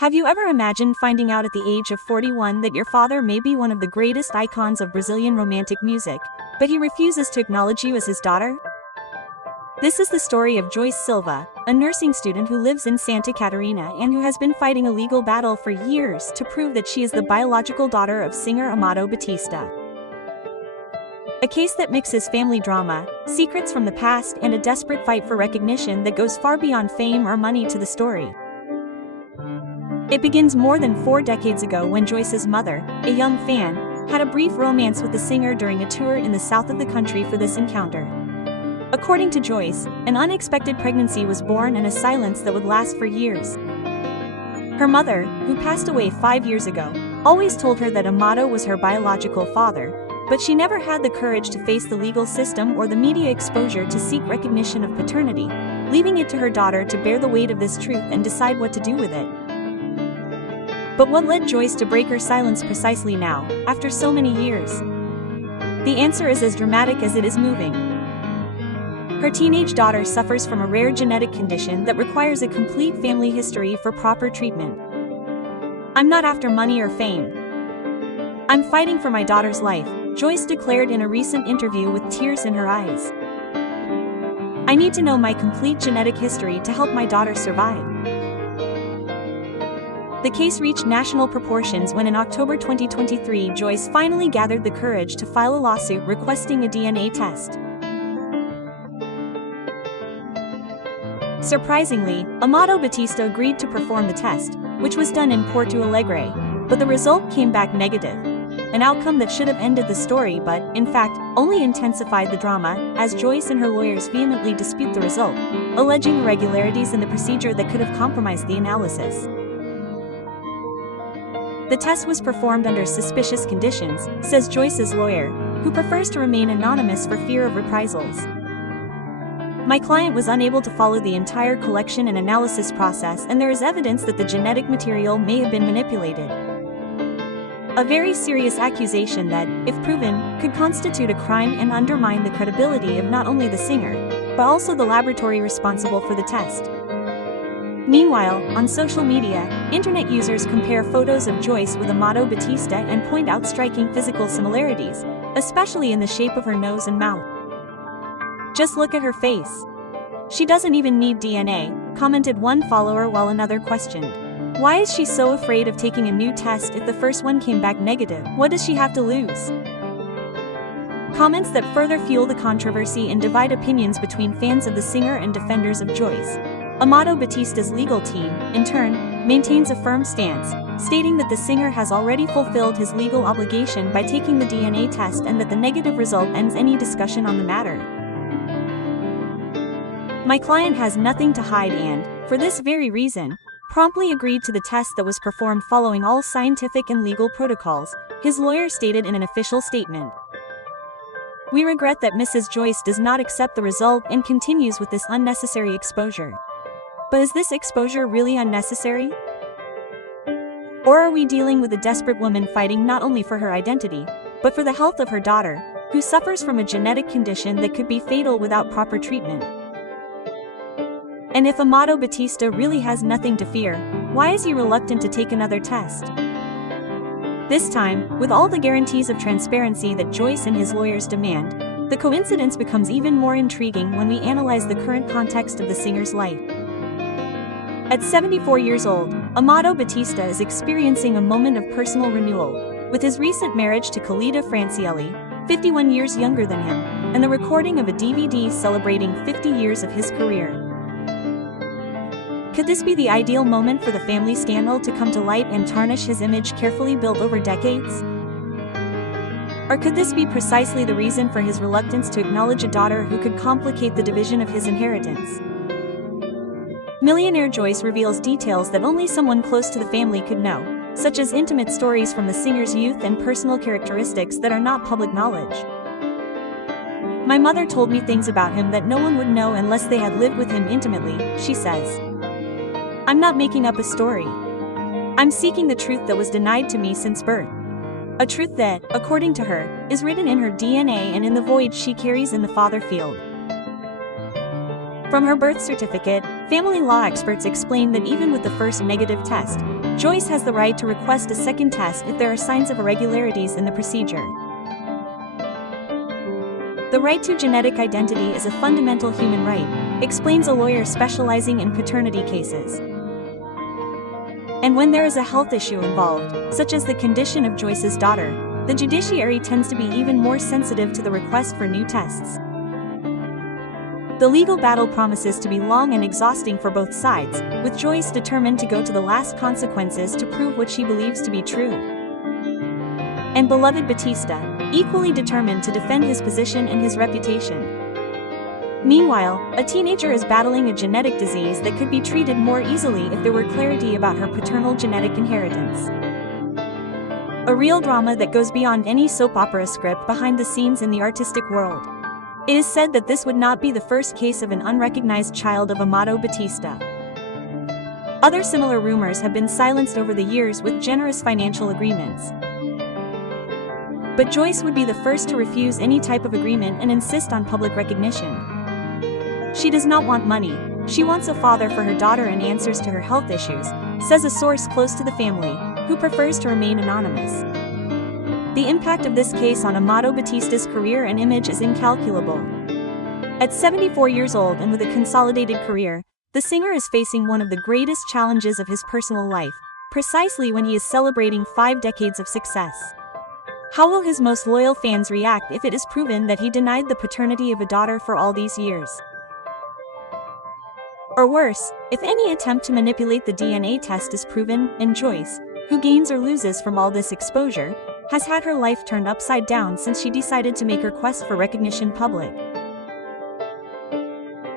Have you ever imagined finding out at the age of 41 that your father may be one of the greatest icons of Brazilian romantic music, but he refuses to acknowledge you as his daughter? This is the story of Joyce Silva, a nursing student who lives in Santa Catarina and who has been fighting a legal battle for years to prove that she is the biological daughter of singer Amado Batista. A case that mixes family drama, secrets from the past, and a desperate fight for recognition that goes far beyond fame or money to the story. It begins more than 4 decades ago when Joyce's mother, a young fan, had a brief romance with the singer during a tour in the south of the country. For this encounter, according to Joyce, an unexpected pregnancy was born and a silence that would last for years. Her mother, who passed away 5 years ago, always told her that Amado was her biological father, but she never had the courage to face the legal system or the media exposure to seek recognition of paternity, leaving it to her daughter to bear the weight of this truth and decide what to do with it. But what led Joyce to break her silence precisely now, after so many years? The answer is as dramatic as it is moving. Her teenage daughter suffers from a rare genetic condition that requires a complete family history for proper treatment. "I'm not after money or fame. I'm fighting for my daughter's life," Joyce declared in a recent interview with tears in her eyes. "I need to know my complete genetic history to help my daughter survive." The case reached national proportions when in October 2023 Joyce finally gathered the courage to file a lawsuit requesting a DNA test. Surprisingly, Amado Batista agreed to perform the test, which was done in Porto Alegre, but the result came back negative. An outcome that should have ended the story but, in fact, only intensified the drama, as Joyce and her lawyers vehemently dispute the result, alleging irregularities in the procedure that could have compromised the analysis. The test was performed under suspicious conditions, says Joyce's lawyer, who prefers to remain anonymous for fear of reprisals. "My client was unable to follow the entire collection and analysis process, and there is evidence that the genetic material may have been manipulated. A very serious accusation that, if proven, could constitute a crime and undermine the credibility of not only the singer, but also the laboratory responsible for the test." Meanwhile, on social media, internet users compare photos of Joyce with Amado Batista and point out striking physical similarities, especially in the shape of her nose and mouth. "Just look at her face. She doesn't even need DNA," commented one follower while another questioned, "Why is she so afraid of taking a new test if the first one came back negative? What does she have to lose?" Comments that further fuel the controversy and divide opinions between fans of the singer and defenders of Joyce. Amado Batista's legal team, in turn, maintains a firm stance, stating that the singer has already fulfilled his legal obligation by taking the DNA test and that the negative result ends any discussion on the matter. "My client has nothing to hide and, for this very reason, promptly agreed to the test that was performed following all scientific and legal protocols," his lawyer stated in an official statement. "We regret that Mrs. Joyce does not accept the result and continues with this unnecessary exposure." But is this exposure really unnecessary? Or are we dealing with a desperate woman fighting not only for her identity, but for the health of her daughter, who suffers from a genetic condition that could be fatal without proper treatment? And if Amado Batista really has nothing to fear, why is he reluctant to take another test? This time, with all the guarantees of transparency that Joyce and his lawyers demand, the coincidence becomes even more intriguing when we analyze the current context of the singer's life. At 74 years old, Amado Batista is experiencing a moment of personal renewal, with his recent marriage to Khalida Francielli, 51 years younger than him, and the recording of a DVD celebrating 50 years of his career. Could this be the ideal moment for the family scandal to come to light and tarnish his image carefully built over decades? Or could this be precisely the reason for his reluctance to acknowledge a daughter who could complicate the division of his inheritance? Millionaire Joyce reveals details that only someone close to the family could know, such as intimate stories from the singer's youth and personal characteristics that are not public knowledge. "My mother told me things about him that no one would know unless they had lived with him intimately," she says. "I'm not making up a story. I'm seeking the truth that was denied to me since birth. A truth that, according to her, is written in her DNA and in the void she carries in the father field." From her birth certificate, family law experts explain that even with the first negative test, Joyce has the right to request a second test if there are signs of irregularities in the procedure. The right to genetic identity is a fundamental human right, explains a lawyer specializing in paternity cases. And when there is a health issue involved, such as the condition of Joyce's daughter, the judiciary tends to be even more sensitive to the request for new tests. The legal battle promises to be long and exhausting for both sides, with Joyce determined to go to the last consequences to prove what she believes to be true. And beloved Batista, equally determined to defend his position and his reputation. Meanwhile, a teenager is battling a genetic disease that could be treated more easily if there were clarity about her paternal genetic inheritance. A real drama that goes beyond any soap opera script behind the scenes in the artistic world. It is said that this would not be the first case of an unrecognized child of Amado Batista. Other similar rumors have been silenced over the years with generous financial agreements. But Joyce would be the first to refuse any type of agreement and insist on public recognition. She does not want money, she wants a father for her daughter and answers to her health issues, says a source close to the family, who prefers to remain anonymous. The impact of this case on Amado Batista's career and image is incalculable. At 74 years old and with a consolidated career, the singer is facing one of the greatest challenges of his personal life, precisely when he is celebrating 5 decades of success. How will his most loyal fans react if it is proven that he denied the paternity of a daughter for all these years? Or worse, if any attempt to manipulate the DNA test is proven, and Joyce, who gains or loses from all this exposure, has had her life turned upside down since she decided to make her quest for recognition public.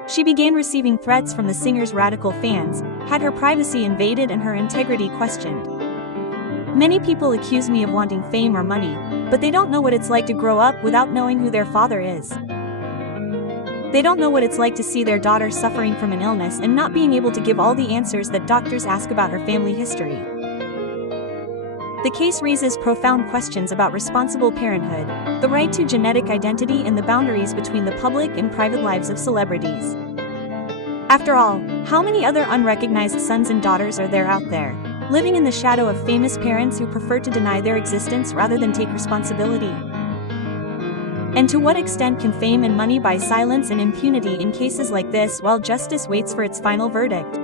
She began receiving threats from the singer's radical fans, had her privacy invaded and her integrity questioned. Many people accuse me of wanting fame or money, but they don't know what it's like to grow up without knowing who their father is. They don't know what it's like to see their daughter suffering from an illness and not being able to give all the answers that doctors ask about her family history. The case raises profound questions about responsible parenthood, the right to genetic identity and the boundaries between the public and private lives of celebrities. After all, how many other unrecognized sons and daughters are there out there, living in the shadow of famous parents who prefer to deny their existence rather than take responsibility? And to what extent can fame and money buy silence and impunity in cases like this while justice waits for its final verdict?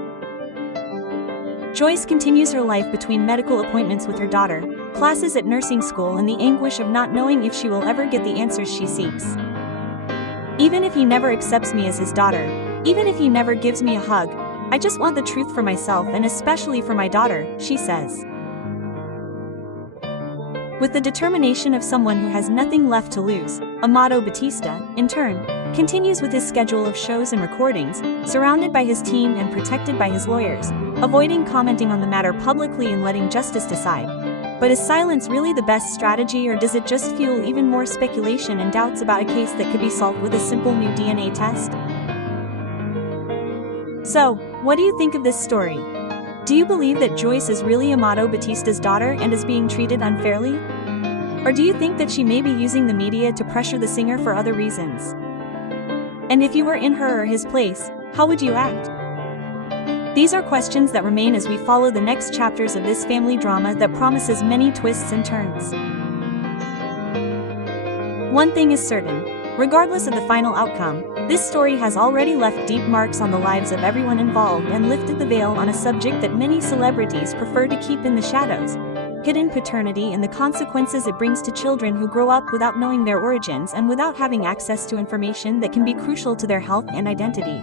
Joyce continues her life between medical appointments with her daughter, classes at nursing school and the anguish of not knowing if she will ever get the answers she seeks. Even if he never accepts me as his daughter, even if he never gives me a hug, I just want the truth for myself and especially for my daughter, she says. With the determination of someone who has nothing left to lose, Amado Batista, in turn, continues with his schedule of shows and recordings, surrounded by his team and protected by his lawyers, avoiding commenting on the matter publicly and letting justice decide. But is silence really the best strategy, or does it just fuel even more speculation and doubts about a case that could be solved with a simple new DNA test? So, what do you think of this story? Do you believe that Joyce is really Amado Batista's daughter and is being treated unfairly? Or do you think that she may be using the media to pressure the singer for other reasons? And if you were in her or his place, how would you act? These are questions that remain as we follow the next chapters of this family drama that promises many twists and turns. One thing is certain, regardless of the final outcome, this story has already left deep marks on the lives of everyone involved and lifted the veil on a subject that many celebrities prefer to keep in the shadows: hidden paternity and the consequences it brings to children who grow up without knowing their origins and without having access to information that can be crucial to their health and identity.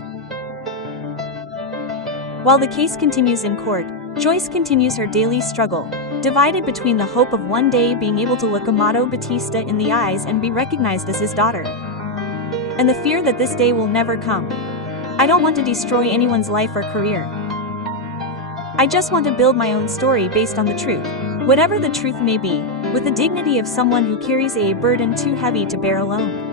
While the case continues in court, Joyce continues her daily struggle, divided between the hope of one day being able to look Amado Batista in the eyes and be recognized as his daughter, and the fear that this day will never come. I don't want to destroy anyone's life or career. I just want to build my own story based on the truth, whatever the truth may be, with the dignity of someone who carries a burden too heavy to bear alone.